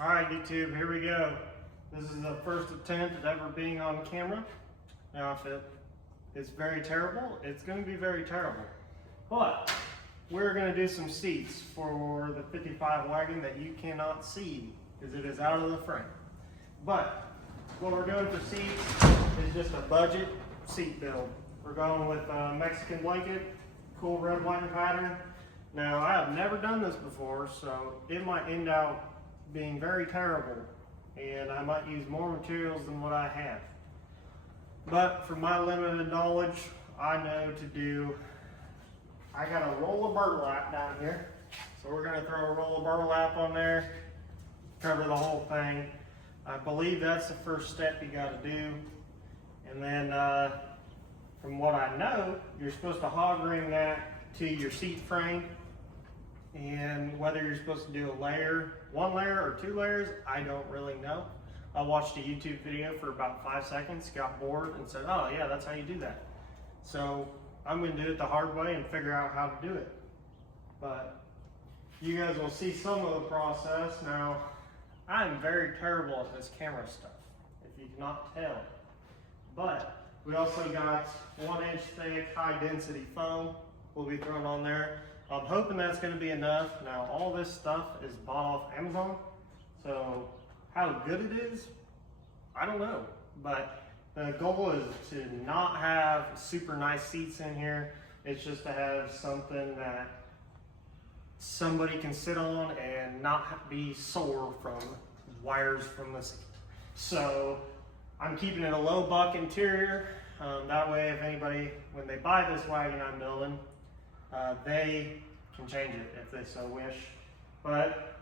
All right, YouTube, here we go. This is the first attempt at ever being on camera. Now, if it's very terrible, it's going to be very terrible. But we're going to do some seats for the 55 wagon that you cannot see because it is out of the frame. But what we're doing for seats is just a budget seat build. We're going with a Mexican blanket, cool red, white, and pattern. Now, I have never done this before, so it might end out being very terrible, and I might use more materials than what I have. But for my limited knowledge, I know to do, I got a roll of burlap down here. So we're gonna throw a roll of burlap on there, cover the whole thing. I believe that's the first step you gotta do. And then from what I know, you're supposed to hog ring that to your seat frame. And whether you're supposed to do a layer, one layer or two layers, I don't really know. I watched a YouTube video for about 5 seconds, got bored, and said, oh yeah, that's how you do that. So I'm going to do it the hard way and figure out how to do it. But you guys will see some of the process. Now, I'm very terrible at this camera stuff, if you cannot tell. But we also got 1 inch thick, high density foam we'll be throwing on there. I'm hoping that's going to be enough. Now, all this stuff is bought off Amazon, so how good it is, I don't know. But the goal is to not have super nice seats in here. It's just to have something that somebody can sit on and not be sore from wires from the seat. So I'm keeping it a low buck interior. That way, if anybody, when they buy this wagon I'm building, they can change it if they so wish. But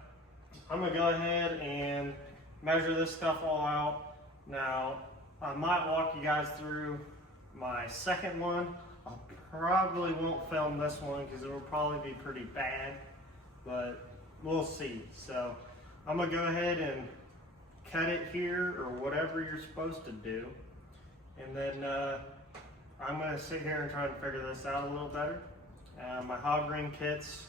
I'm gonna go ahead and measure this stuff all out. Now, I might walk you guys through my second one. I probably won't film this one because it will probably be pretty bad, but we'll see. So I'm gonna go ahead and cut it here or whatever you're supposed to do. And then I'm gonna sit here and try to figure this out a little better. My hog ring kit's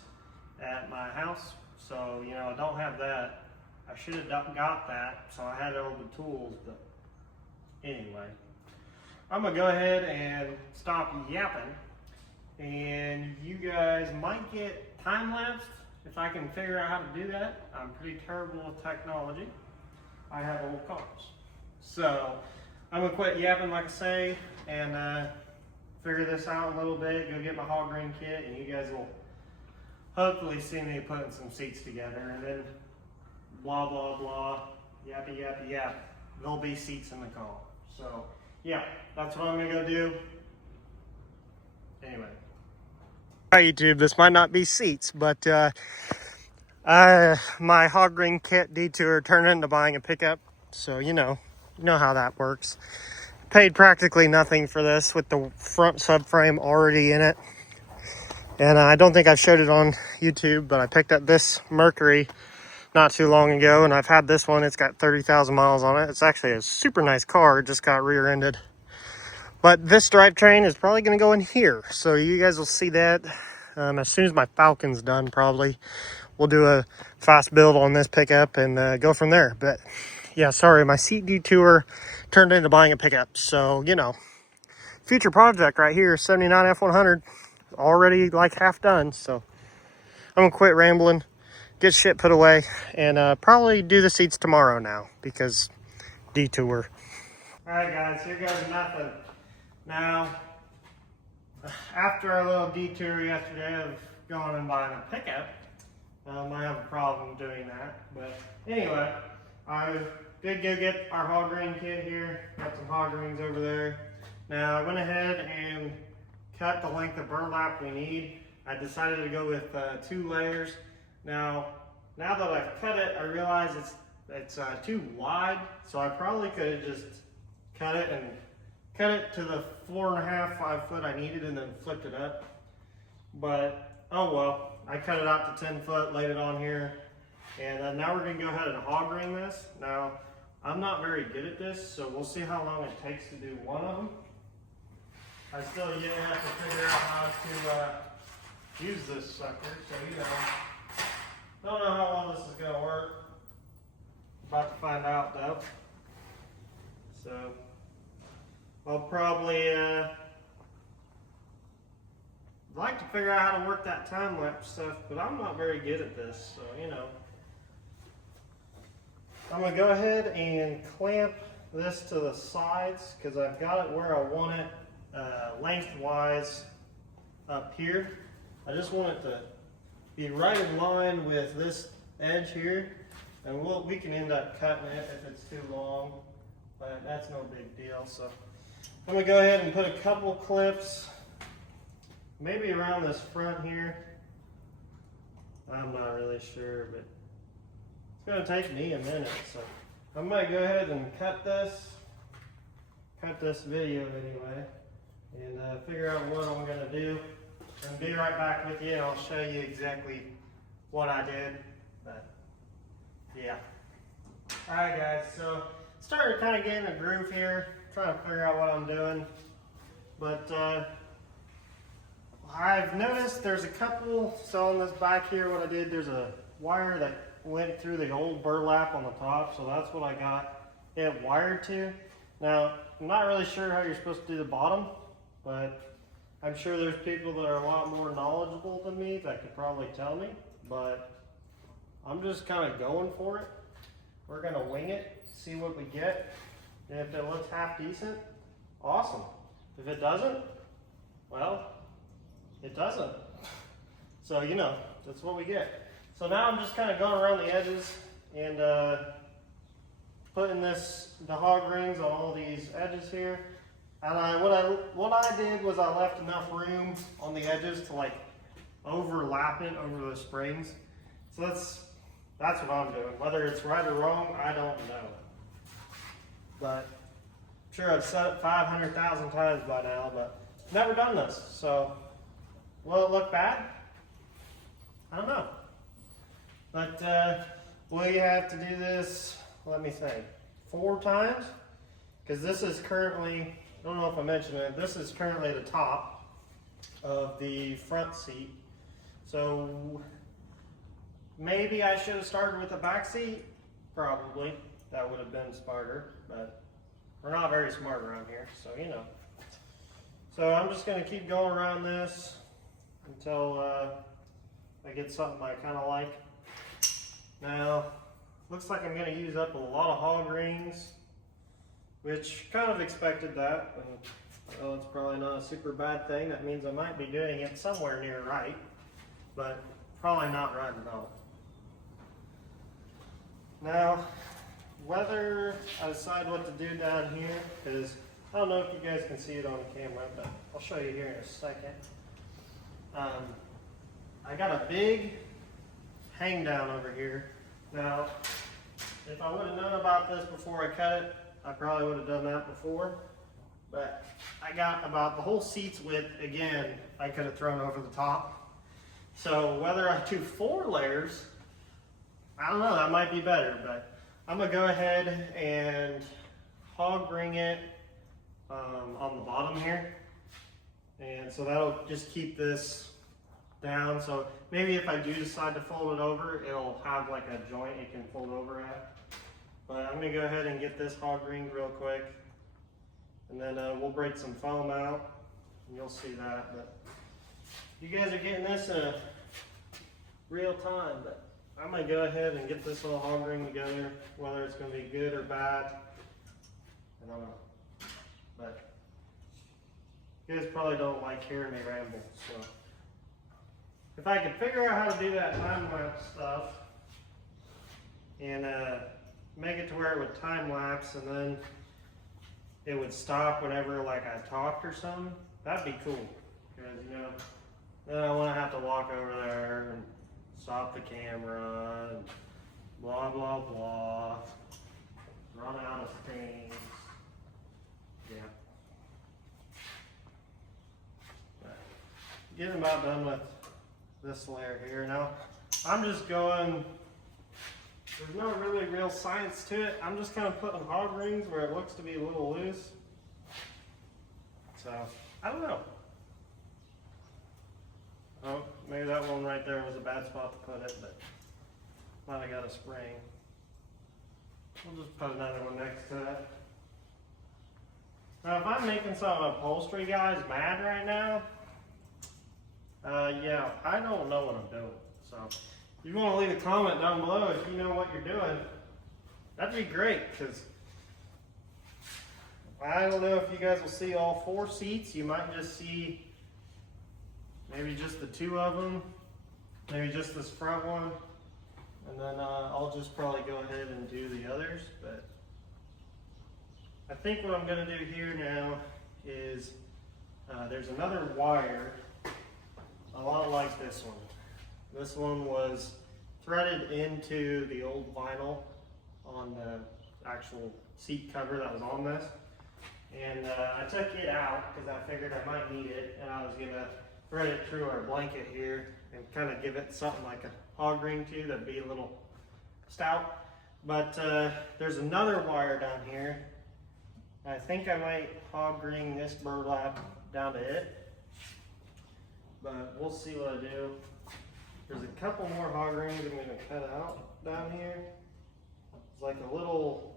at my house, so you know I don't have that. I should have got that, so I had all the tools, but anyway. I'm gonna go ahead and stop yapping, and you guys might get time-lapsed if I can figure out how to do that. I'm pretty terrible with technology. I have old cars. So I'm gonna quit yapping like I say, and figure this out a little bit, go get my hog ring kit, and you guys will hopefully see me putting some seats together, and then blah, blah, blah, yappy, yappy, yap. There'll be seats in the car. So yeah, that's what I'm gonna go do. Anyway. Hi YouTube, this might not be seats, but my hog ring kit detour turned into buying a pickup. So you know how that works. Paid practically nothing for this with the front subframe already in it. And I don't think I've showed it on YouTube, but I picked up this Mercury not too long ago, and I've had this one. It's got 30,000 miles on it. It's actually a super nice car. It just got rear-ended. But this drivetrain is probably going to go in here. So you guys will see that as soon as my Falcon's done, probably. We'll do a fast build on this pickup and go from there. But yeah, sorry, my seat detour turned into buying a pickup. So, you know, future project right here, 79 F100, already like half done. So I'm gonna quit rambling, get shit put away, and probably do the seats tomorrow now because detour. All right, guys, here goes nothing. Now, after our little detour yesterday of going and buying a pickup, I have a problem doing that. But anyway, I did go get our hog ring kit here. Got some hog rings over there. Now I went ahead and cut the length of burlap we need. I decided to go with 2 layers. Now that I've cut it, I realize it's too wide, so I probably could have just cut it to the 4.5, 5 foot I needed and then flipped it up. But oh well, I cut it out to 10 foot, laid it on here, and now we're gonna go ahead and hog ring this. Now I'm not very good at this, so we'll see how long it takes to do one of them. I still yet have to figure out how to use this sucker, so you know, don't know how long this is gonna work. About to find out though. So I'll probably like to figure out how to work that time lapse stuff, but I'm not very good at this, so you know. I'm gonna go ahead and clamp this to the sides because I've got it where I want it lengthwise up here. I just want it to be right in line with this edge here, and we can end up cutting it if it's too long, but that's no big deal. So I'm gonna go ahead and put a couple clips maybe around this front here. I'm not really sure, but it's gonna take me a minute, so I might go ahead and cut this video anyway, and figure out what I'm gonna do, and be right back with you, and I'll show you exactly what I did. But yeah. All right, guys. So starting to kind of get in a groove here, trying to figure out what I'm doing, but I've noticed there's a couple. So on this back here, what I did, there's a wire that went through the old burlap on the top, so that's what I got it wired to. Now, I'm not really sure how you're supposed to do the bottom, but I'm sure there's people that are a lot more knowledgeable than me that could probably tell me, but I'm just kind of going for it. We're gonna wing it, see what we get, and if it looks half decent, awesome. If it doesn't, well, it doesn't. So, you know, that's what we get. So now I'm just kind of going around the edges and putting the hog rings on all these edges here. And what I did was I left enough room on the edges to like overlap it over the springs. So that's what I'm doing. Whether it's right or wrong, I don't know. But I'm sure I've said it 500,000 times by now, but never done this. So will it look bad? I don't know. But will you have to do this, let me think, 4 times? Because this is currently, I don't know if I mentioned it, this is currently the top of the front seat. So maybe I should have started with the back seat. Probably. That would have been smarter, but we're not very smart around here, so you know. So I'm just going to keep going around this until I get something I kind of like. Now, looks like I'm going to use up a lot of hog rings, which kind of expected that. And, well, it's probably not a super bad thing. That means I might be doing it somewhere near right, but probably not right at all. Now, whether I decide what to do down here, because I don't know if you guys can see it on the camera, but I'll show you here in a second. I got a big hang down over here. Now, if I would have known about this before I cut it, I probably would have done that before. But I got about the whole seat's width, again, I could have thrown over the top. So whether I do 4 layers, I don't know, that might be better. But I'm gonna go ahead and hog ring it on the bottom here. And so that'll just keep this down. So maybe if I do decide to fold it over, it'll have like a joint it can fold over at. But I'm gonna go ahead and get this hog ringed real quick, and then we'll break some foam out, and you'll see that. But you guys are getting this in real time. But I'm gonna go ahead and get this little hog ring together. Whether it's gonna be good or bad, I don't know. But you guys probably don't like hearing me ramble, so. If I could figure out how to do that time lapse stuff and make it to where it would time lapse and then it would stop whenever like I talked or something, that'd be cool. Because you know, then I wouldn't have to walk over there and stop the camera and blah blah blah, run out of things. Yeah. But getting about done with this layer here. Now, I'm just going, there's no really real science to it. I'm just kind of putting hog rings where it looks to be a little loose. So, I don't know. Oh, maybe that one right there was a bad spot to put it, but glad I got a spring. We'll just put another one next to it. Now, if I'm making some upholstery guys mad right now, yeah, I don't know what I'm doing. So, if you want to leave a comment down below if you know what you're doing, that'd be great, because I don't know if you guys will see all 4 seats. You might just see maybe just the 2 of them, maybe just this front one, and then I'll just probably go ahead and do the others. But I think what I'm going to do here now is there's another wire, a lot like this one. This one was threaded into the old vinyl on the actual seat cover that was on this. And I took it out because I figured I might need it, and I was going to thread it through our blanket here and kind of give it something like a hog ring to that'd be a little stout. But there's another wire down here. I think I might hog ring this burlap down to it, but we'll see what I do. There's a couple more hog rings I'm going to cut out down here. It's like a little,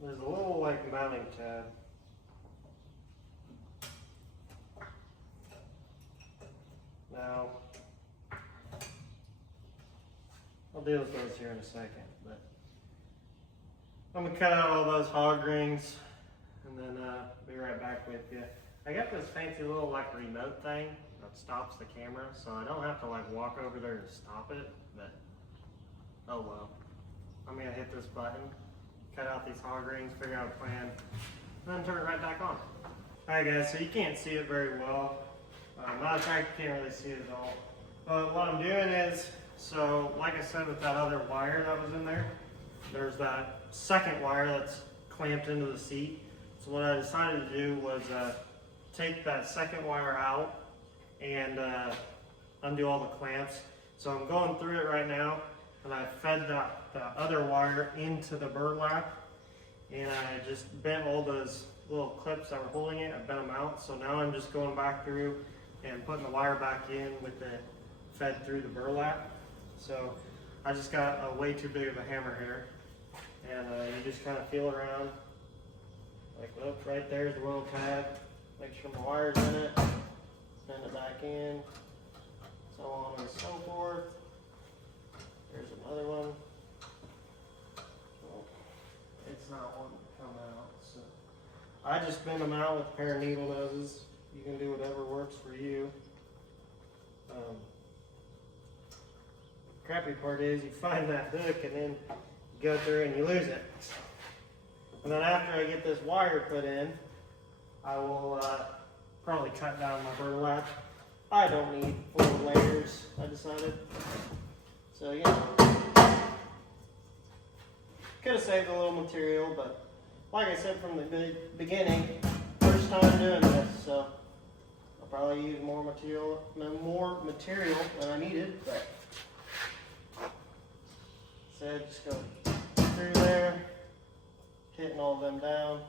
there's a little like mounting tab. Now, I'll deal with those here in a second, but I'm gonna cut out all those hog rings and then be right back with you. I got this fancy little like remote thing that stops the camera, so I don't have to like walk over there to stop it, but oh well. I'm gonna hit this button, cut out these hog rings, figure out a plan, and then turn it right back on. Alright guys, so you can't see it very well. Matter of fact, you can't really see it at all. But what I'm doing is, so like I said with that other wire that was in there, there's that second wire that's clamped into the seat. So what I decided to do was take that second wire out and undo all the clamps. So I'm going through it right now, and I fed the other wire into the burlap, and I just bent all those little clips that were holding it. I bent them out. So now I'm just going back through and putting the wire back in with the fed through the burlap. So I just got a way too big of a hammer here, and you just kind of feel around. Like, oh, right there's the little tab. Make sure my wire's in it. Send it back in. So on and so forth. There's another one. Oh, it's not wanting to come out. So I just bend them out with a pair of needle noses. You can do whatever works for you. Crappy part is you find that hook and then you go through and you lose it. And then after I get this wire put in, I will probably cut down my burlap. I don't need 4 layers, I decided. So yeah, could have saved a little material, but like I said from the beginning, first time doing this, so I'll probably use more material than I needed, but instead just go through there, hitting all of them down,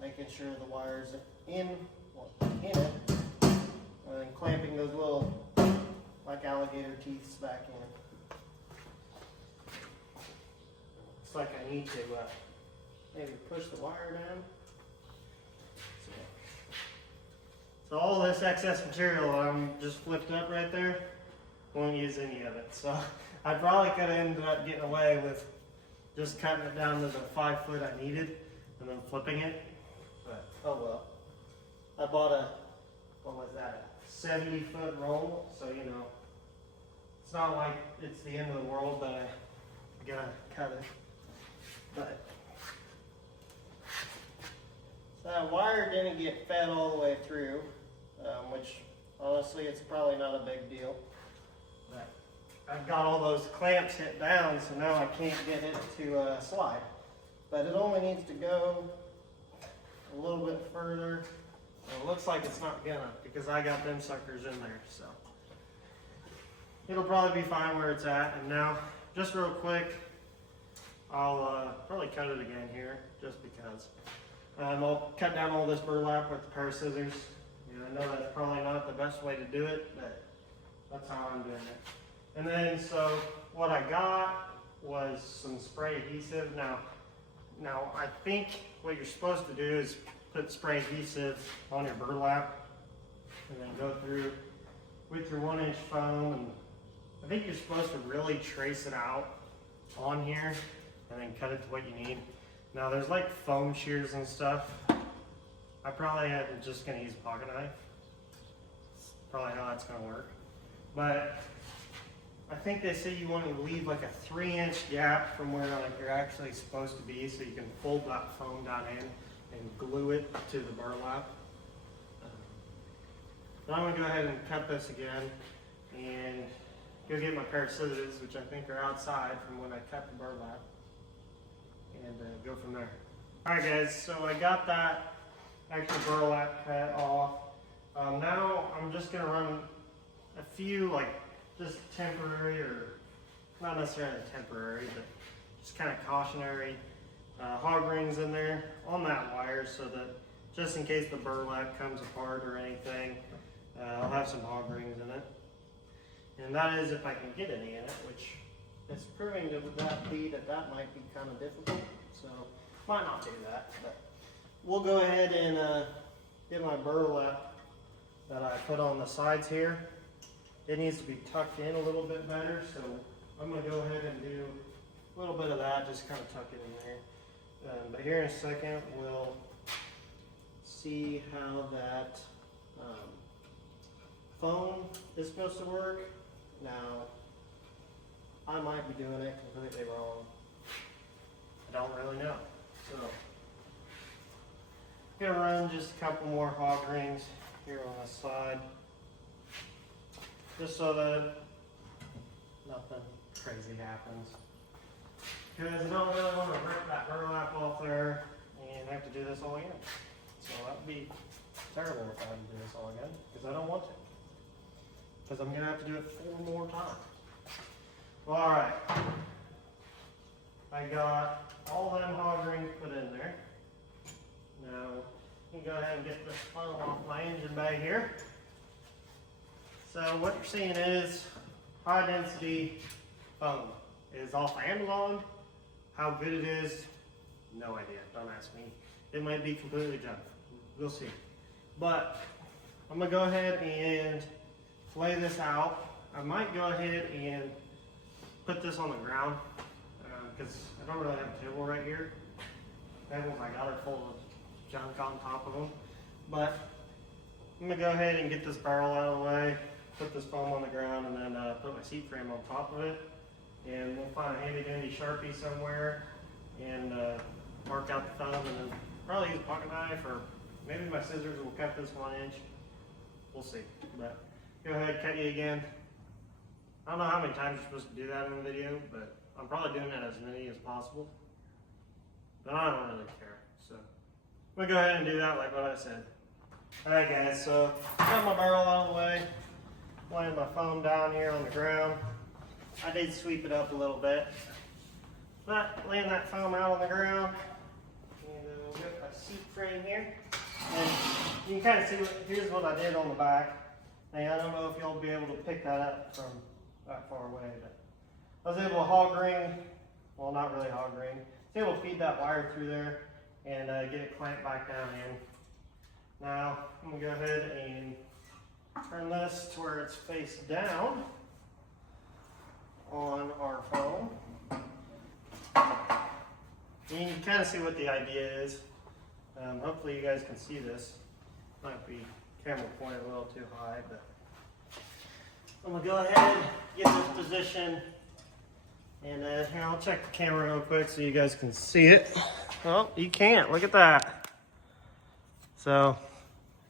making sure the wire's in it, and then clamping those little like alligator teeths back in. Looks like I need to maybe push the wire down. So all this excess material I'm just flipped up right there, won't use any of it. So I probably could have ended up getting away with just cutting it down to the 5 foot I needed and then flipping it, but oh well. I bought a, what was that, 70 foot roll, so you know, it's not like it's the end of the world that I gotta cut it. But so that wire didn't get fed all the way through, which honestly it's probably not a big deal. But I've got all those clamps hit down, so now I can't get it to slide. But it only needs to go a little bit further. It looks like it's not gonna, because I got them suckers in there, so it'll probably be fine where it's at. And now, just real quick, I'll probably cut it again here, just because. I'll cut down all this burlap with a pair of scissors. I know that's probably not the best way to do it, but that's how I'm doing it. And then, so what I got was some spray adhesive. Now I think what you're supposed to do is put spray adhesive on your burlap and then go through with your 1-inch foam, and I think you're supposed to really trace it out on here and then cut it to what you need. Now there's like foam shears and stuff. I probably am just gonna use a pocket knife. That's probably how that's gonna work. But I think they say you want to leave like a 3-inch gap from where like you're actually supposed to be, so you can fold that foam down in and glue it to the burlap. Now I'm gonna go ahead and cut this again and go get my pair of scissors, which I think are outside from when I cut the burlap, and go from there. All right, guys. So I got that extra burlap cut off. Now I'm just gonna run a few like just temporary, or not necessarily temporary, but just kind of cautionary hog rings in there on that wire, so that just in case the burlap comes apart or anything, I'll have some hog rings in it. And that is if I can get any in it, which is proving to be that might be kind of difficult, so might not do that. But we'll go ahead and get my burlap that I put on the sides here. It needs to be tucked in a little bit better, so I'm going to go ahead and do a little bit of that, just kind of tuck it in there. But here in a second, we'll see how that foam is supposed to work. Now, I might be doing it completely wrong. I don't really know. So, I'm going to run just a couple more hog rings here on this side, just so that nothing crazy happens. Because I don't really want to rip that burlap off there and have to do this all again. So that would be terrible if I had to do this all again, because I don't want to. Because I'm going to have to do it 4 more times. Well, alright. I got all them hog rings put in there. Now, you can go ahead and get this funnel off my engine bay here. So what you're seeing is high density foam. It is off Amazon. How good it is, no idea. Don't ask me. It might be completely junk. We'll see. But I'm gonna go ahead and flay this out. I might go ahead and put this on the ground because I don't really have a table right here. Tables I got are full of junk on top of them. But I'm gonna go ahead and get this barrel out of the way, put this foam on the ground, and then put my seat frame on top of it. And we'll find a handy dandy Sharpie somewhere and mark out the foam, and then probably use a pocket knife, or maybe my scissors will cut this 1 inch. We'll see. But go ahead, cut you again. I don't know how many times you're supposed to do that in the video, but I'm probably doing it as many as possible. But I don't really care. So I'm gonna go ahead and do that like what I said. Alright guys, so got my barrel out of the way, laying my foam down here on the ground. I did sweep it up a little bit, but laying that foam out on the ground, and we'll get my seat frame here. And you can kind of see, here's what I did on the back. And I don't know if you'll be able to pick that up from that far away, but I was able to hog ring, well not really hog ring, I was able to feed that wire through there and get it clamped back down in. Now I'm going to go ahead and turn this to where it's face down on our foam. And you can kind of see what the idea is. Hopefully you guys can see this. Might be camera pointed a little too high, but I'm gonna go ahead and get this position, and here, I'll check the camera real quick so you guys can see it. Oh, you can't. Look at that. So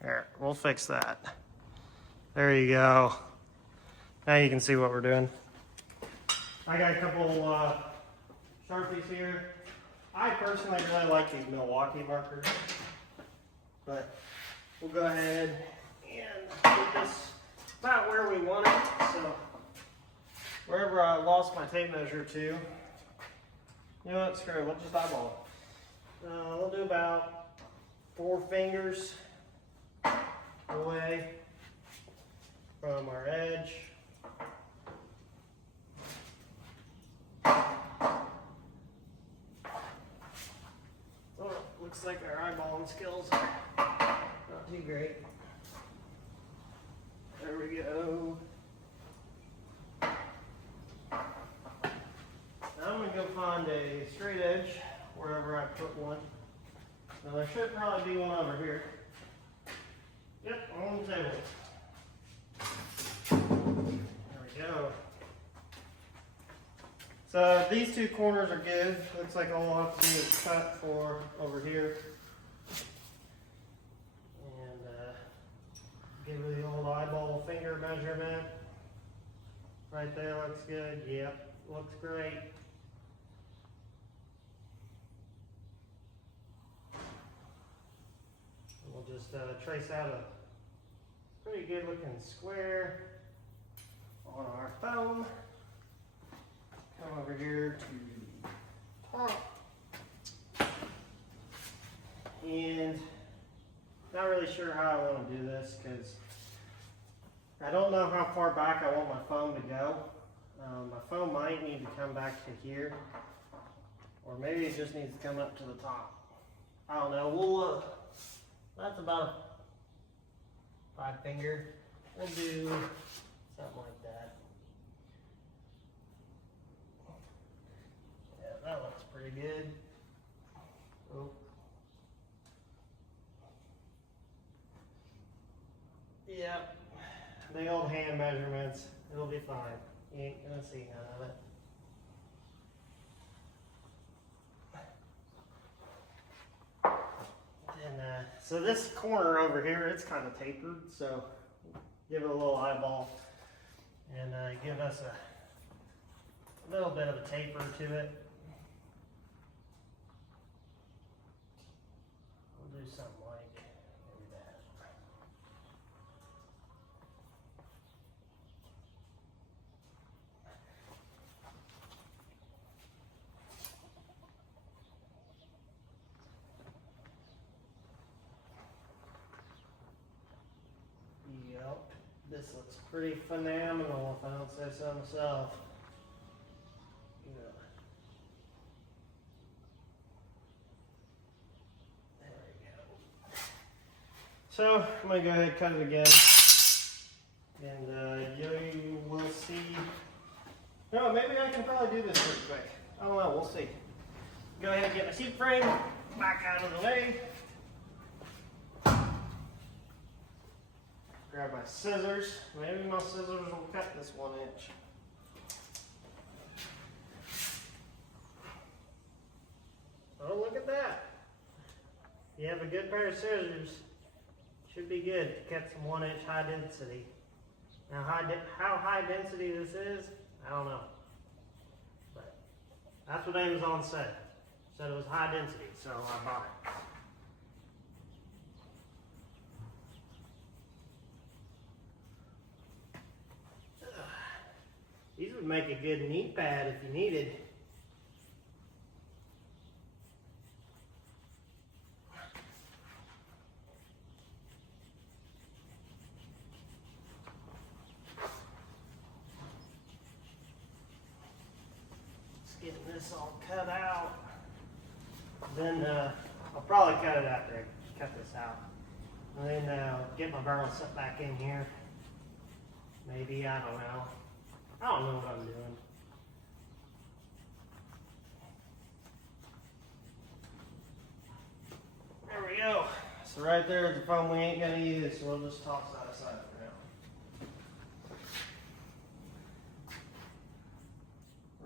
here, we'll fix that. There you go. Now you can see what we're doing. I got a couple Sharpies here. I personally really like these Milwaukee markers, but we'll go ahead and put this about where we want it. So wherever I lost my tape measure to, you know what, screw it, we'll just eyeball it. We'll do about 4 fingers away from our edge. like our eyeballing skills are not too great. There we go. Now I'm going to go find a straight edge wherever I put one. Now there should probably be one over here. Yep, on the table. There we go. So these two corners are good. Looks like all I'll have to do is cut for over here. And give her the old eyeball finger measurement. Right there looks good. Yep, looks great. We'll just trace out a pretty good looking square on our foam. Come over here to the top. And not really sure how I want to do this because I don't know how far back I want my foam to go. My foam might need to come back to here, or maybe it just needs to come up to the top. I don't know. We'll that's about a 5 finger. We'll do something like that. Yeah, that looks pretty good. Oh. Yep. The old hand measurements. It'll be fine. You ain't gonna see none of it. And so this corner over here, it's kind of tapered, so give it a little eyeball and give us a little bit of a taper to it. We'll do something like maybe that. Yep, this looks pretty phenomenal if I don't say so myself. Yeah. There we go. So I'm gonna go ahead and cut it again, and you will see. No, maybe I can probably do this pretty quick. I don't know. We'll see. Go ahead and get my seat frame back out of the way. Grab my scissors. Maybe my scissors will cut this 1 inch. Oh, look at that. You have a good pair of scissors. Should be good to cut some 1 inch high density. Now, how high density this is, I don't know. But that's what Amazon said. Said it was high density, so I bought it. These would make a good knee pad if you needed. Just getting this all cut out. Then I'll probably cut it after I cut this out. And then get my barrel set back in here. Maybe, I don't know. I don't know what I'm doing. There we go. So right there is the foam we ain't gonna use, so we'll just toss that aside for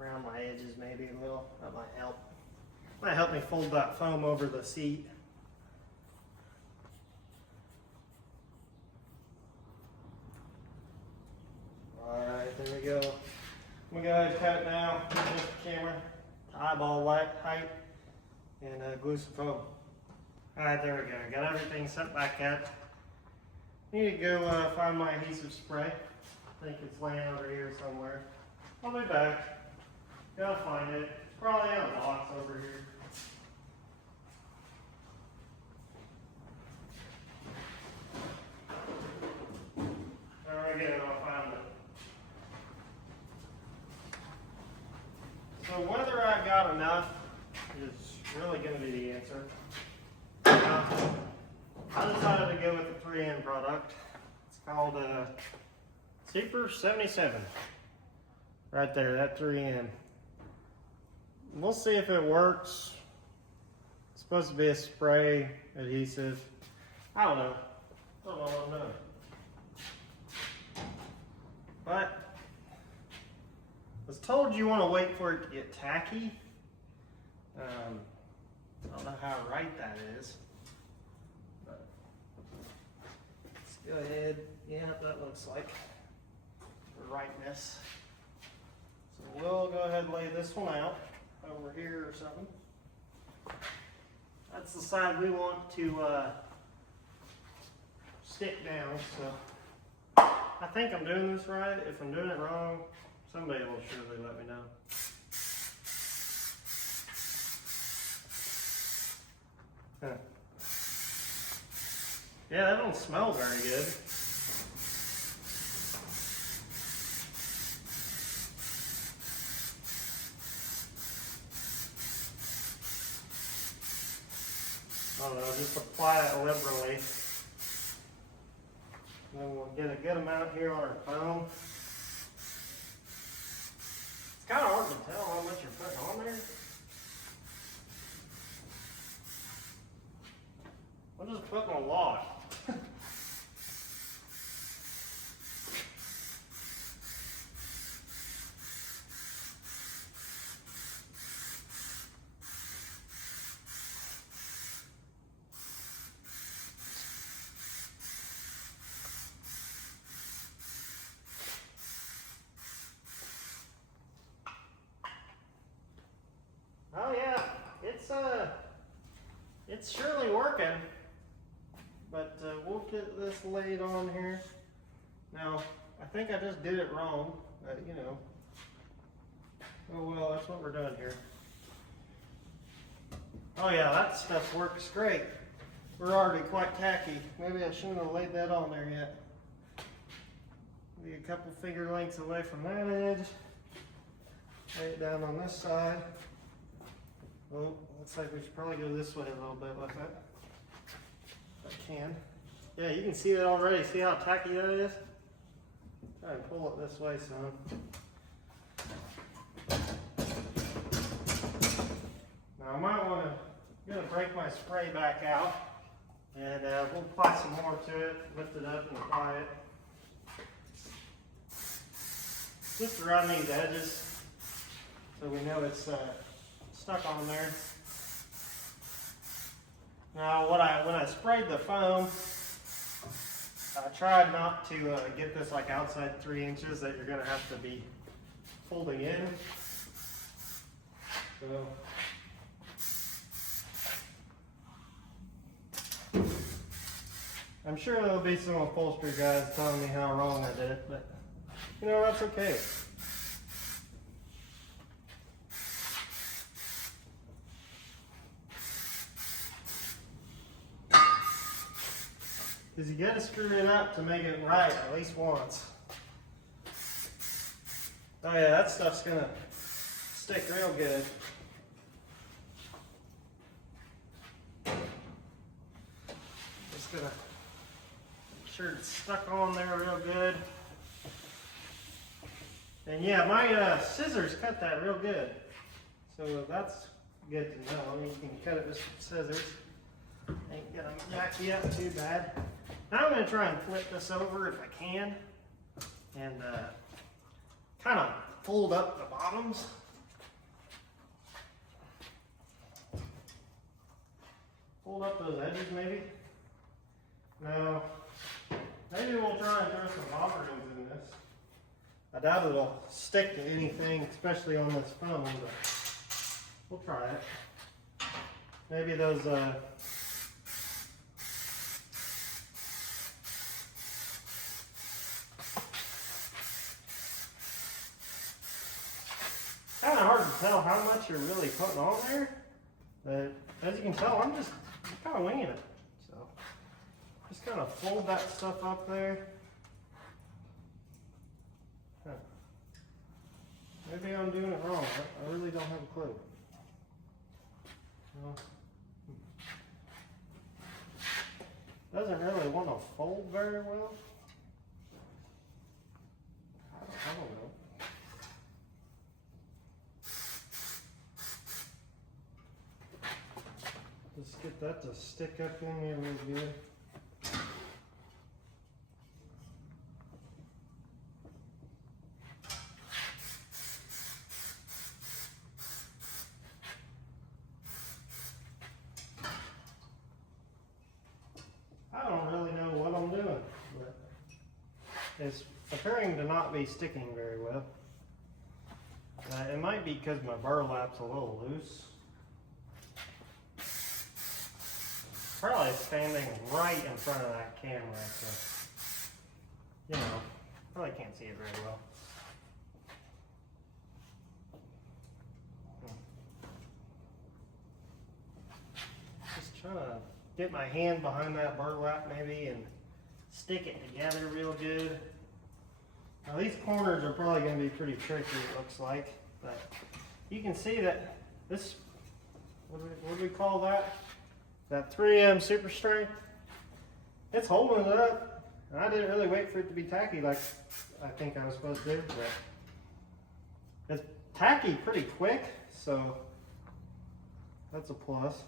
now. Around my edges maybe a little. That might help. Might help me fold that foam over the seat. Alright, there we go. I'm going to go ahead and cut it now. Use the camera to eyeball height and glue some foam. Alright, there we go. Got everything set back up. Need to go find my adhesive spray. I think it's laying over here somewhere. I'll be back. Gotta find it. Probably in a box over here. There we go. I'll find it. So whether I got enough is really going to be the answer. I decided to go with the 3N product. It's called Super 77. Right there, that 3N. We'll see if it works. It's supposed to be a spray adhesive. I don't know. I don't know what I'm doing. But I was told you want to wait for it to get tacky. I don't know how right that is. But let's go ahead. Yeah, that looks like the rightness. So we'll go ahead and lay this one out over here or something. That's the side we want to stick down. So I think I'm doing this right. If I'm doing it wrong, somebody will surely let me know. Huh. Yeah, that don't smell very good. I don't know, just apply it liberally. And then we'll get a good amount here on our foam. It's kind of hard to tell how much you're putting on there. I'm just putting a lot. Oh yeah, it's surely working. But we'll get this laid on here. Now, I think I just did it wrong, you know. Oh well, that's what we're doing here. Oh yeah, that stuff works great. We're already quite tacky. Maybe I shouldn't have laid that on there yet. Be a couple finger lengths away from that edge. Lay it down on this side. Oh, looks like we should probably go this way a little bit with it. If I can. Yeah, you can see that already. See how tacky that is? Try and pull it this way some. Now I might want to break my spray back out, and we'll apply some more to it. Lift it up and apply it. Just around these edges, so we know it's stuck on there. Now, when I sprayed the foam, I tried not to get this like outside 3 inches that you're going to have to be folding in. So, I'm sure there'll be some upholstery guys telling me how wrong I did it, but you know, that's okay. Because you got to screw it up to make it right at least once. Oh yeah, that stuff's going to stick real good. Just going to make sure it's stuck on there real good. And yeah, my scissors cut that real good. So that's good to know. I mean, you can cut it with scissors. Ain't gonna jack you up too bad. Now I'm going to try and flip this over if I can, and kind of fold up the bottoms. Fold up those edges maybe. Now, maybe we'll try and throw some offerings in this. I doubt it'll stick to anything, especially on this foam, but we'll try it. Maybe those kind of hard to tell how much you're really putting on there, but as you can tell, I'm kind of winging it. So just kind of fold that stuff up there. Huh. Maybe I'm doing it wrong. I really don't have a clue. Well, doesn't really want to fold very well. I don't know. Just get that to stick up in here real good. I don't really know what I'm doing, but it's appearing to not be sticking very well. It might be because my burlap's a little loose. Probably standing right in front of that camera, so, you know, probably can't see it very well. Just trying to get my hand behind that burlap maybe and stick it together real good. Now these corners are probably going to be pretty tricky, it looks like, but you can see that this, what do we call that? That 3M Super Strength, it's holding it up. And I didn't really wait for it to be tacky like I think I was supposed to do, but it's tacky pretty quick, so that's a plus.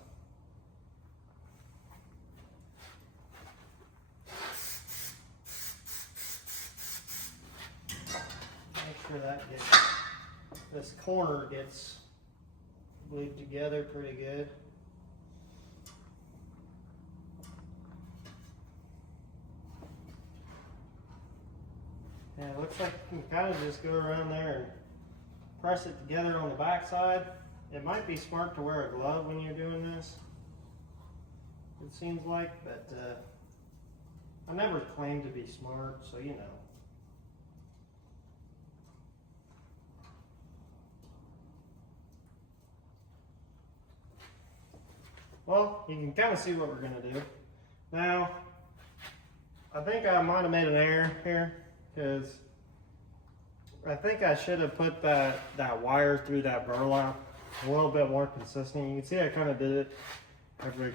Make sure that this corner gets glued together pretty good. And it looks like you can kind of just go around there and press it together on the back side. It might be smart to wear a glove when you're doing this, it seems like, but I never claimed to be smart, so you know. Well, you can kind of see what we're going to do. Now, I think I might have made an error here, because I think I should have put that wire through that burlap a little bit more consistent. You can see I kind of did it every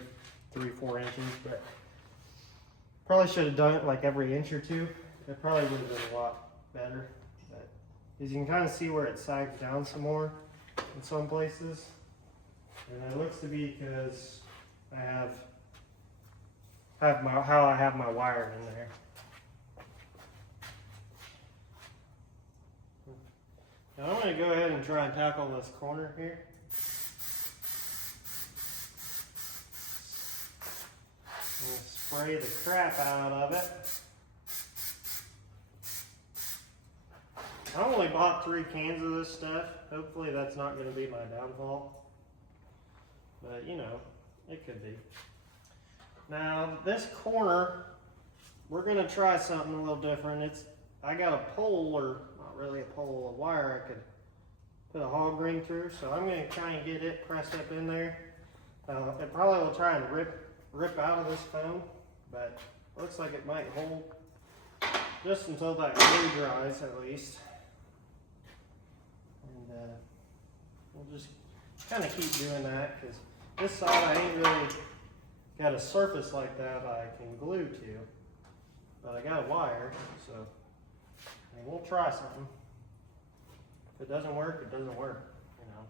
3-4 inches, but probably should have done it like every inch or two. It probably would have been a lot better. But as you can kind of see where it sags down some more in some places. And it looks to be because I have how I have my wire in there. Now I'm going to go ahead and try and tackle this corner here. I'm going to spray the crap out of it. I only bought 3 cans of this stuff. Hopefully that's not going to be my downfall. But you know, it could be. Now this corner, we're going to try something a little different. I got a pole, or not really a pole, a wire I could put a hog ring through. So I'm going to try and get it pressed up in there. It probably will try and rip out of this foam, but looks like it might hold just until that glue dries at least. And we'll just kind of keep doing that, because this side I ain't really got a surface like that I can glue to, but I got a wire, so and we'll try something. If it doesn't work, it doesn't work, you know.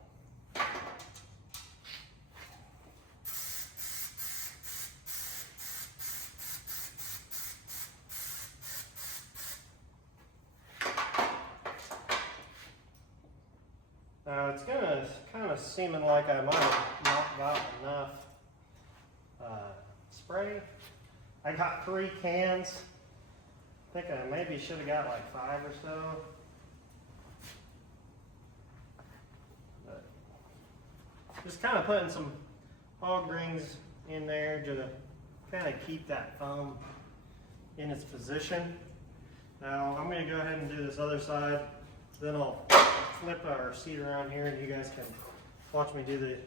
Now it's gonna kind of seeming like I might have not got enough spray. I got 3 cans. I think I maybe should have got like 5 or so. But just kind of putting some hog rings in there to kind of keep that foam in its position. Now I'm going to go ahead and do this other side. Then I'll flip our seat around here and you guys can watch me do the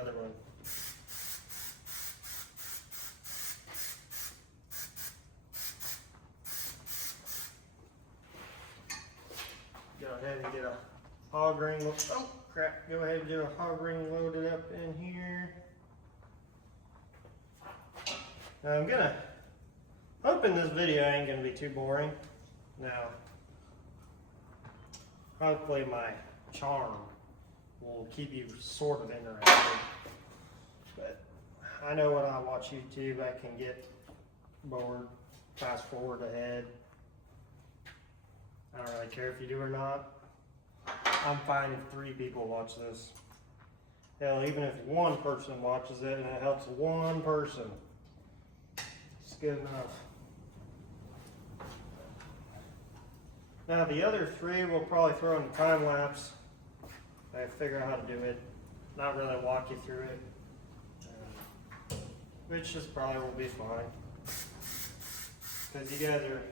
other one. Go ahead and get a hog ring. Oh crap! Go ahead and get a hog ring loaded up in here. Now I'm hoping this video ain't gonna be too boring. Now, hopefully my charm will keep you sort of interested. But I know when I watch YouTube, I can get bored, fast forward ahead. I don't really care if you do or not. I'm fine if 3 people watch this. Hell, even if 1 person watches it and it helps 1 person, it's good enough. Now the other 3 we'll probably throw in time lapse. I figure out how to do it. Not really walk you through it. Which just probably will be fine. Because you guys are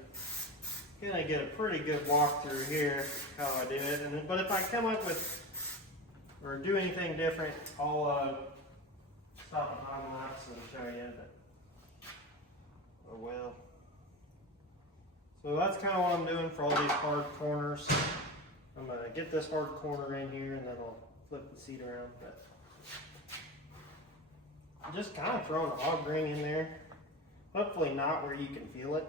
gonna get a pretty good walkthrough here, how I do it. But if I come up with or do anything different, I'll stop a time lapse and show you. Oh well. So that's kind of what I'm doing for all these hard corners. I'm gonna get this hard corner in here and then I'll flip the seat around. But I'm just kind of throwing a hog ring in there. Hopefully not where you can feel it.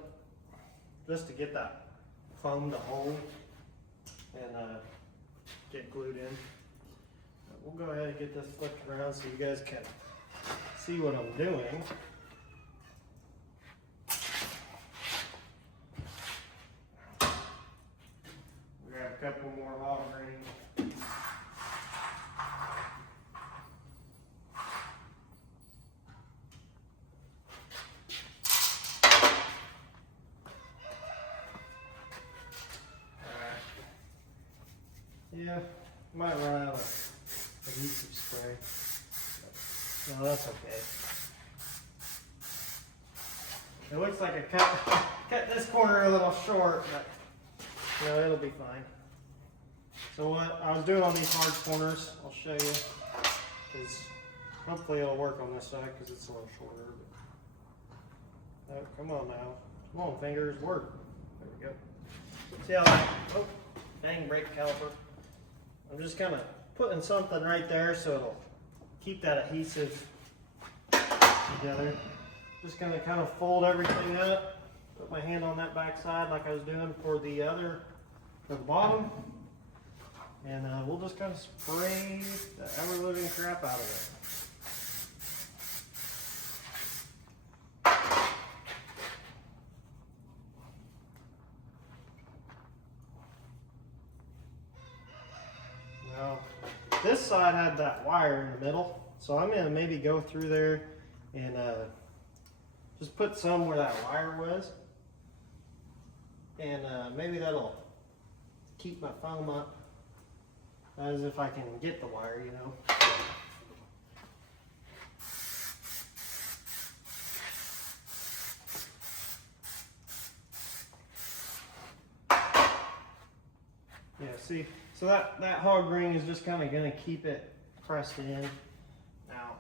Just to get that foam to hold and get glued in. But we'll go ahead and get this flipped around so you guys can see what I'm doing. Grab a couple more hog rings. Yeah, might run out of adhesive spray. No, that's okay. It looks like I cut this corner a little short, but you know, it'll be fine. So what I was doing on these hard corners, I'll show you, because hopefully it'll work on this side because it's a little shorter. But, oh, come on now. Come on, fingers, work. There we go. See how that, oh, dang brake caliper. I'm just kind of putting something right there so it'll keep that adhesive together. Just going to kind of fold everything up, put my hand on that back side like I was doing for the bottom, and we'll just kind of spray the ever-living crap out of it. Now, this side had that wire in the middle, so I'm going to maybe go through there and just put some where that wire was, and maybe that'll keep my foam up as if I can get the wire, you know. Yeah, see, so that hog ring is just kind of going to keep it pressed in. Now,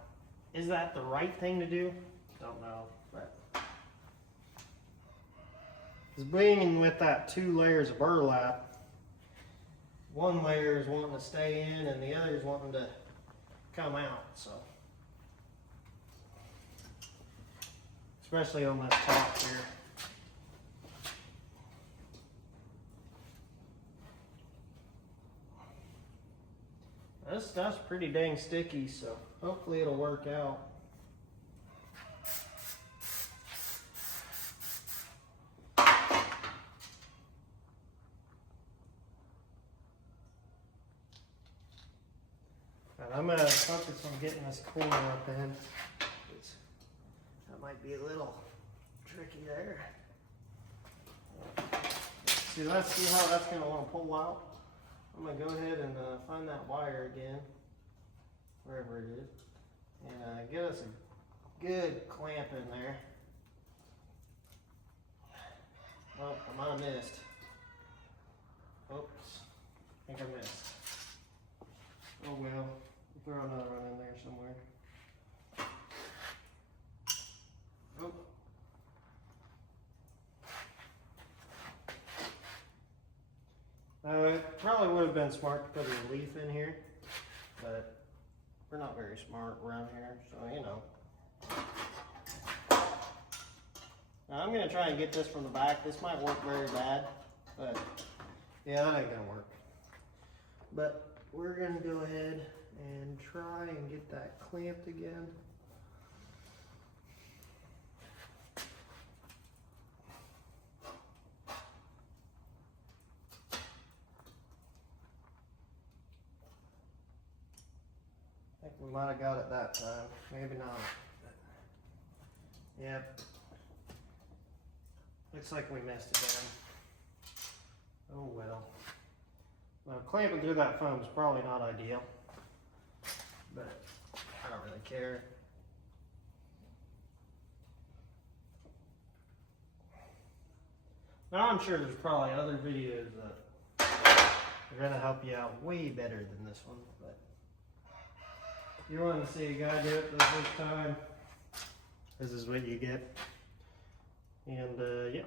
is that the right thing to do? Don't know, but it's being with that 2 layers of burlap. One layer is wanting to stay in and the other is wanting to come out, so. Especially on this top here. This stuff's pretty dang sticky, so hopefully it'll work out. And I'm going to focus on getting this corner up in. That might be a little tricky there. See how that's going to want to pull out? I'm going to go ahead and find that wire again, wherever it is, and get us a good clamp in there. Oh, I might have missed. Oops, I think I missed. Oh well, we'll throw another one in there somewhere. Oh. It probably would have been smart to put a leaf in here, but we're not very smart around here, so you know. Now I'm gonna try and get this from the back. This might work very bad, but yeah, that ain't gonna work. But we're gonna go ahead and try and get that clamped again. I think we might have got it that time, maybe not. Yep. Looks like we messed it down. Oh well. Now clamping through that foam is probably not ideal, but I don't really care. Now I'm sure there's probably other videos that are gonna help you out way better than this one, but if you want to see a guy do it for the first time, this is what you get. And yeah.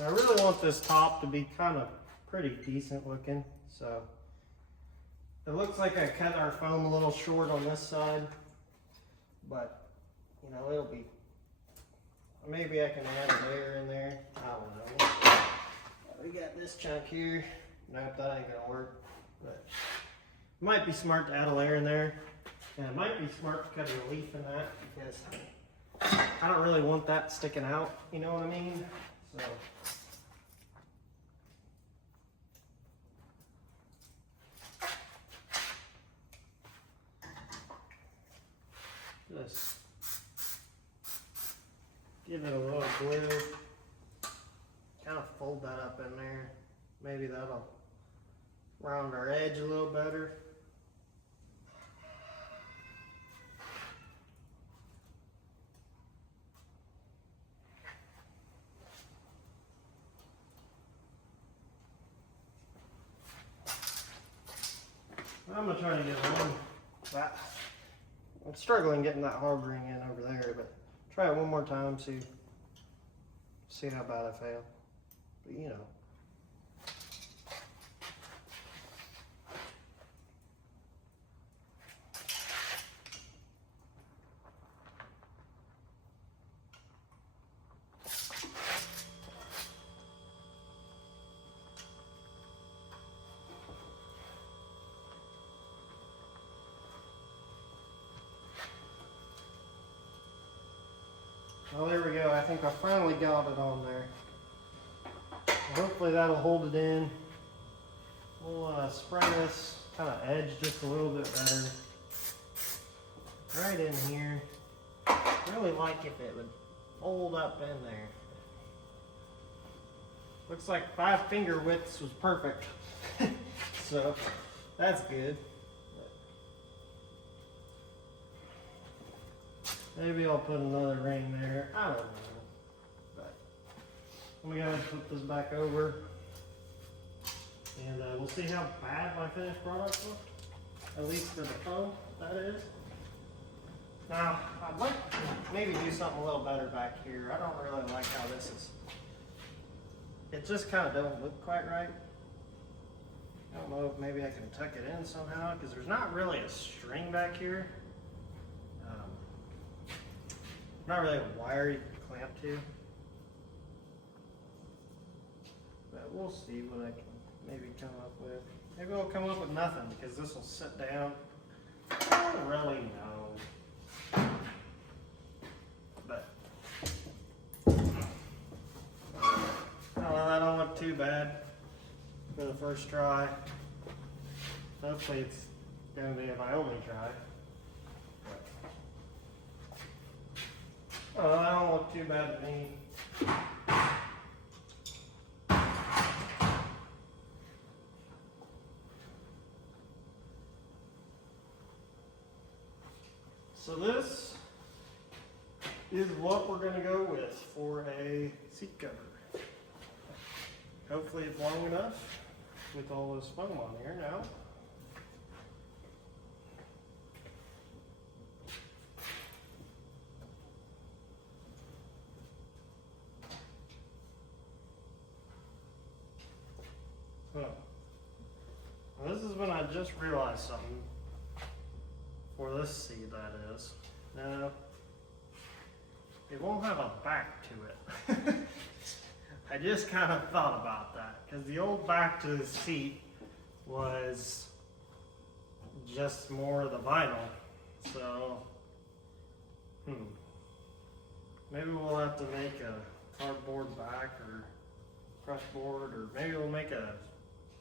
I really want this top to be kind of pretty decent looking, so it looks like I cut our foam a little short on this side, but you know, it'll be, maybe I can add a layer in there, I don't know. We got this chunk here. Nope, that ain't gonna work, but it might be smart to add a layer in there, and it might be smart to cut a relief in that, because I don't really want that sticking out, you know what I mean? So just give it a little glue, kind of fold that up in there. Maybe that'll round our edge a little better. I'm gonna try to get one. I'm struggling getting that hog ring in over there, but try it one more time, see how bad I fail. But you know. Well, there we go. I think I finally got it on there. Hopefully that'll hold it in. We'll spray this kind of edge just a little bit better. Right in here. Really like if it would fold up in there. Looks like 5 finger widths was perfect. So that's good. Maybe I'll put another ring there. I don't know. But I'm gonna go ahead and flip this back over. And we'll see how bad my finished product looks. At least for the foam, that is. Now, I'd like to maybe do something a little better back here. I don't really like how this is. It just kind of doesn't look quite right. I don't know if maybe I can tuck it in somehow, because there's not really a string back here. Not really a wire you can clamp to. But we'll see what I can maybe come up with. Maybe we'll come up with nothing, because this will sit down. I don't really know. But that don't look too bad for the first try. Hopefully it's going to be my only try. Oh, that don't look too bad to me. So this is what we're going to go with for a seat cover. Hopefully it's long enough with all this foam on here now. Huh. Well, this is when I just realized something. For this seat, that is. Now, it won't have a back to it. I just kind of thought about that because the old back to the seat was just more of the vinyl. So, maybe we'll have to make a cardboard back or crush board, or maybe we'll make a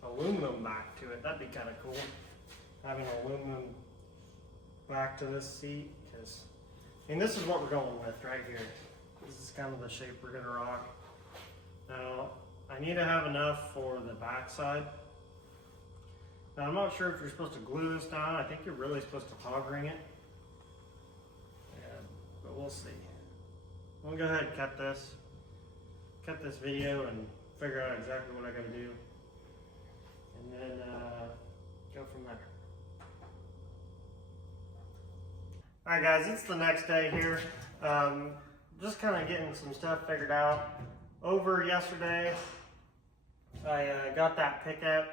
aluminum back to it. That'd be kind of cool. Having an aluminum back to this seat, because this is what we're going with right here. This is kind of the shape we're gonna rock. Now, I need to have enough for the back side. Now, I'm not sure if you're supposed to glue this down. I think you're really supposed to hog ring it. Yeah, but we'll see. I'll go ahead and cut this video and figure out exactly what I gotta do. And then go from there. Alright guys, it's the next day here. Just kind of getting some stuff figured out. Over yesterday, I got that pickup.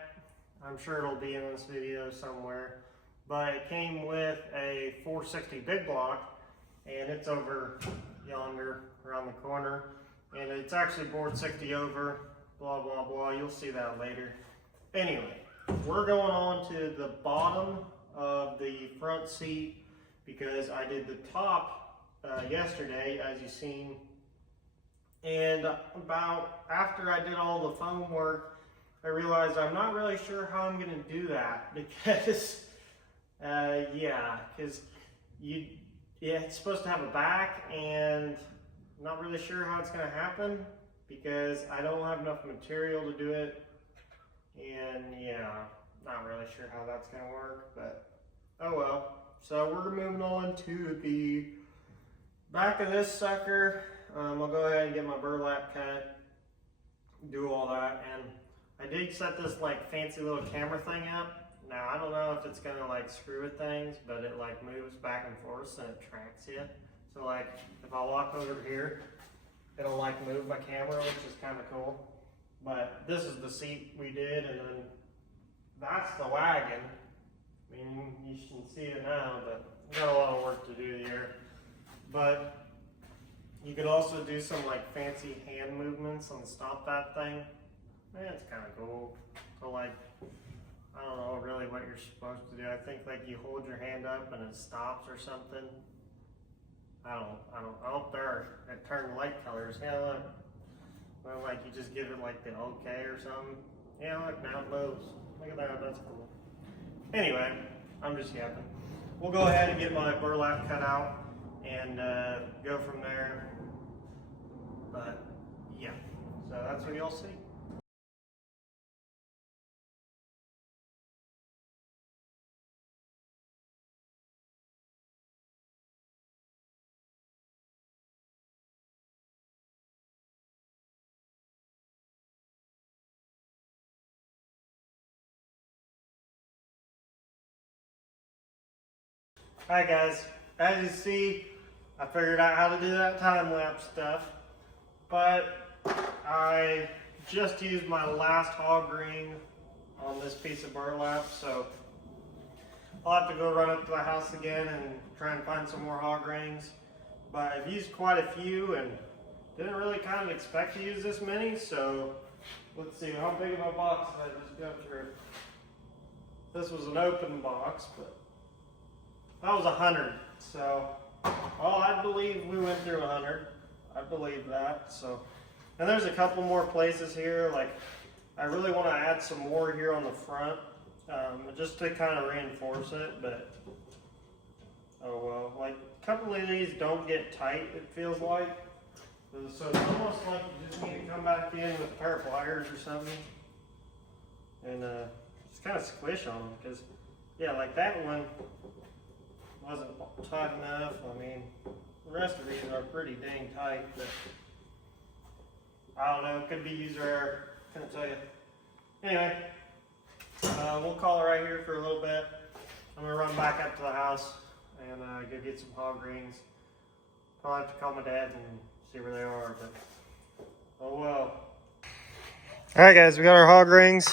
I'm sure it'll be in this video somewhere. But it came with a 460 big block, and it's over yonder around the corner. And it's actually board 60 over, blah, blah, blah. You'll see that later. Anyway, we're going on to the bottom of the front seat because I did the top yesterday, as you've seen. And about after I did all the foam work, I realized I'm not really sure how I'm going to do that because, because it's supposed to have a back, and I'm not really sure how it's going to happen because I don't have enough material to do it. And yeah, not really sure how that's going to work, but oh well. So we're moving on to the back of this sucker. I'll go ahead and get my burlap cut, do all that, and I did set this like fancy little camera thing up. Now I don't know if it's gonna like screw with things, but it like moves back and forth and it tracks you. So like if I walk over here, it'll like move my camera, which is kind of cool. But this is the seat we did, and then that's the wagon. I mean, you can see it now, but we got a lot of work to do here. But you could also do some like fancy hand movements and stop that thing. It's kind of cool. So like, I don't know really what you're supposed to do. I think like you hold your hand up and it stops or something. I don't. Oh, there, it turned light colors. Yeah, look. Well, like you just give it like the okay or something. Yeah, look, now it moves. Look at that, that's cool. Anyway, I'm just yapping. We'll go ahead and get my burlap cut out and go from there. But yeah, so that's what you'll see. Alright guys, as you see, I figured out how to do that time-lapse stuff, but I just used my last hog ring on this piece of burlap, so I'll have to go run up to the house again and try and find some more hog rings. But I've used quite a few and didn't really kind of expect to use this many, so let's see, how big of a box did I just go through? This was an open box, but that was 100, so, well, I believe we went through 100. I believe that, so. And there's a couple more places here, like, I really want to add some more here on the front, just to kind of reinforce it, but, oh well. Like, a couple of these don't get tight, it feels like. So it's almost like you just need to come back in with a pair of pliers or something, and just kind of squish on them, because, yeah, like that one wasn't tight enough. I mean, the rest of these are pretty dang tight, but I don't know, it could be user error, couldn't tell you. Anyway, we'll call it right here for a little bit. I'm gonna run back up to the house and go get some hog rings. Probably have to call my dad and see where they are, but oh well. Alright guys, we got our hog rings.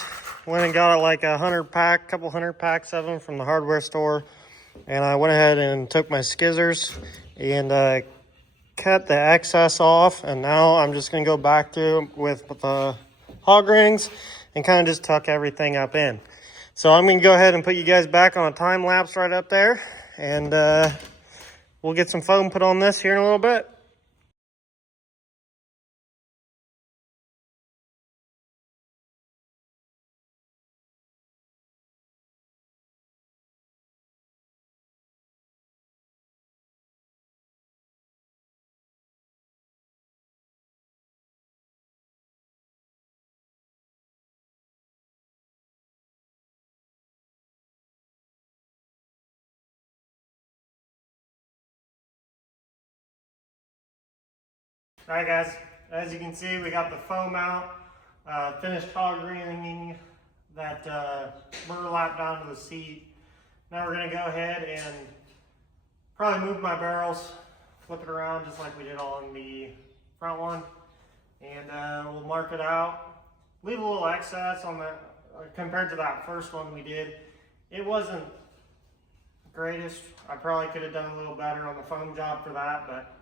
went and got like a 100-pack, couple 100 packs of them from the hardware store. And I went ahead and took my skizzers and cut the excess off. And now I'm just gonna go back through with the hog rings and kind of just tuck everything up in. So I'm gonna go ahead and put you guys back on a time lapse right up there, and we'll get some foam put on this here in a little bit. All right, guys, as you can see, we got the foam out, finished hog ringing that burlap down to the seat. Now we're gonna go ahead and probably move my barrels, flip it around just like we did on the front one, and we'll mark it out. Leave a little excess on the, compared to that first one we did. It wasn't the greatest. I probably could have done a little better on the foam job for that, but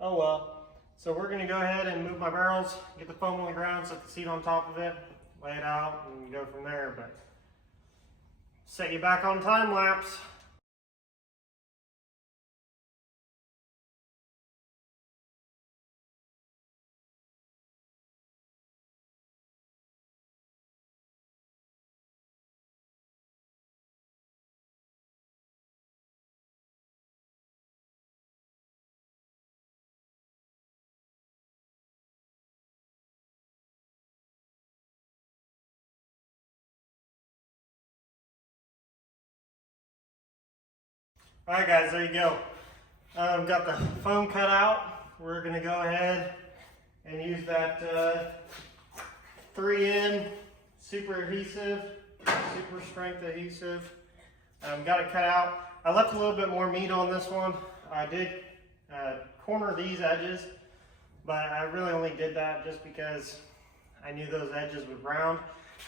oh well. So we're gonna go ahead and move my barrels, get the foam on the ground, set the seat on top of it, lay it out, and go from there. But set you back on time lapse. All right, guys, there you go. Got the foam cut out. We're gonna go ahead and use that 3N super adhesive, super strength adhesive. Got it cut out. I left a little bit more meat on this one. I did corner these edges, but I really only did that just because I knew those edges would round.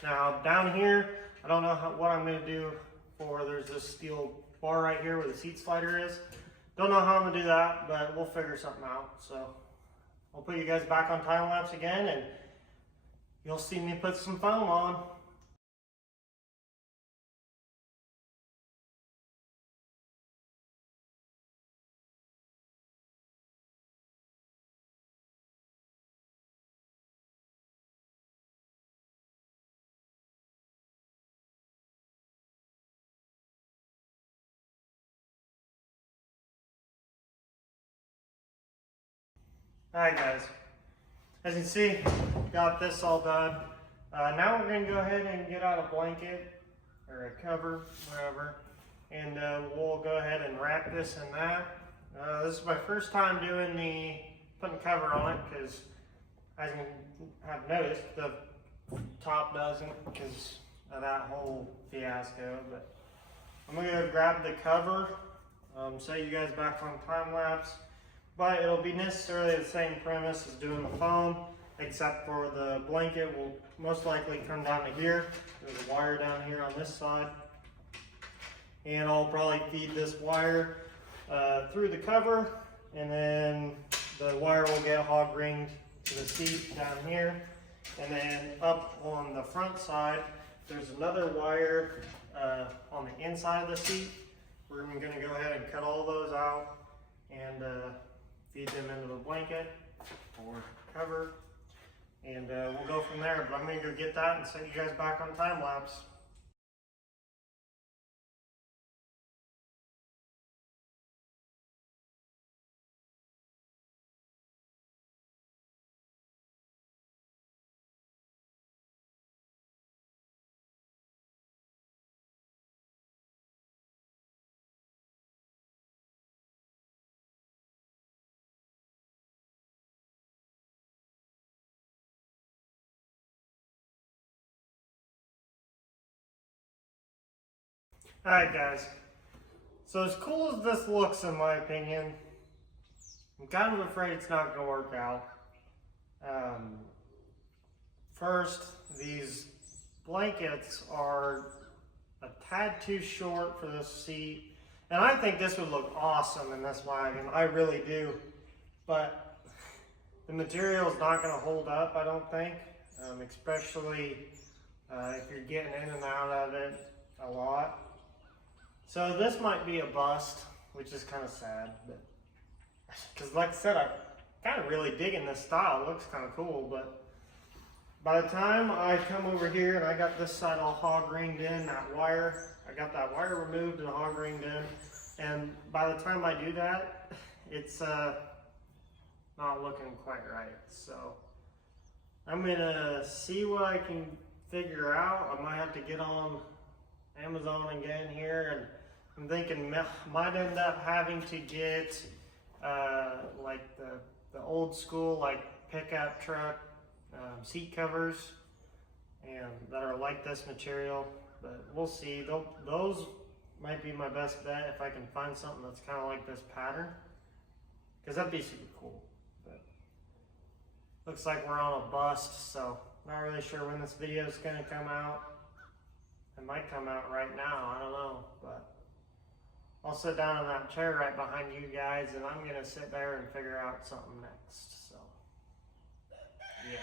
Now down here, I don't know what I'm gonna do for, there's this steel bar right here where the seat slider is. Don't know how I'm gonna do that, but we'll figure something out. So I'll put you guys back on time lapse again, and you'll see me put some foam on. Alright, guys, as you can see, got this all done. Now we're going to go ahead and get out a blanket or a cover, whatever, and we'll go ahead and wrap this in that. This is my first time doing putting cover on it, because as you have noticed, the top doesn't because of that whole fiasco. But I'm going to go grab the cover, set you guys back on time lapse. But it'll be necessarily the same premise as doing the foam, except for the blanket will most likely come down to here. There's a wire down here on this side. And I'll probably feed this wire through the cover, and then the wire will get hog ringed to the seat down here. And then up on the front side, there's another wire on the inside of the seat. We're going to go ahead and cut all those out and feed them into the blanket or cover, and we'll go from there. But I'm going to go get that and set you guys back on time lapse. Alright, guys, so as cool as this looks, in my opinion, I'm kind of afraid it's not going to work out. First, these blankets are a tad too short for this seat. And I think this would look awesome in this wagon. I really do. But the material is not going to hold up, I don't think. Especially if you're getting in and out of it a lot. So this might be a bust, which is kind of sad. Because like I said, I'm kind of really digging this style. It looks kind of cool. But by the time I come over here and I got this side all hog ringed in, that wire, I got that wire removed and hog ringed in. And by the time I do that, it's not looking quite right. So I'm gonna see what I can figure out. I might have to get on Amazon and get in here, and I'm thinking might end up having to get like the old school like pickup truck seat covers, and that are like this material. But we'll see. Those might be my best bet if I can find something that's kind of like this pattern, because that'd be super cool. But looks like we're on a bust, so not really sure when this video is going to come out. It might come out right now, I don't know, but I'll sit down in that chair right behind you guys, and I'm going to sit there and figure out something next. So yeah.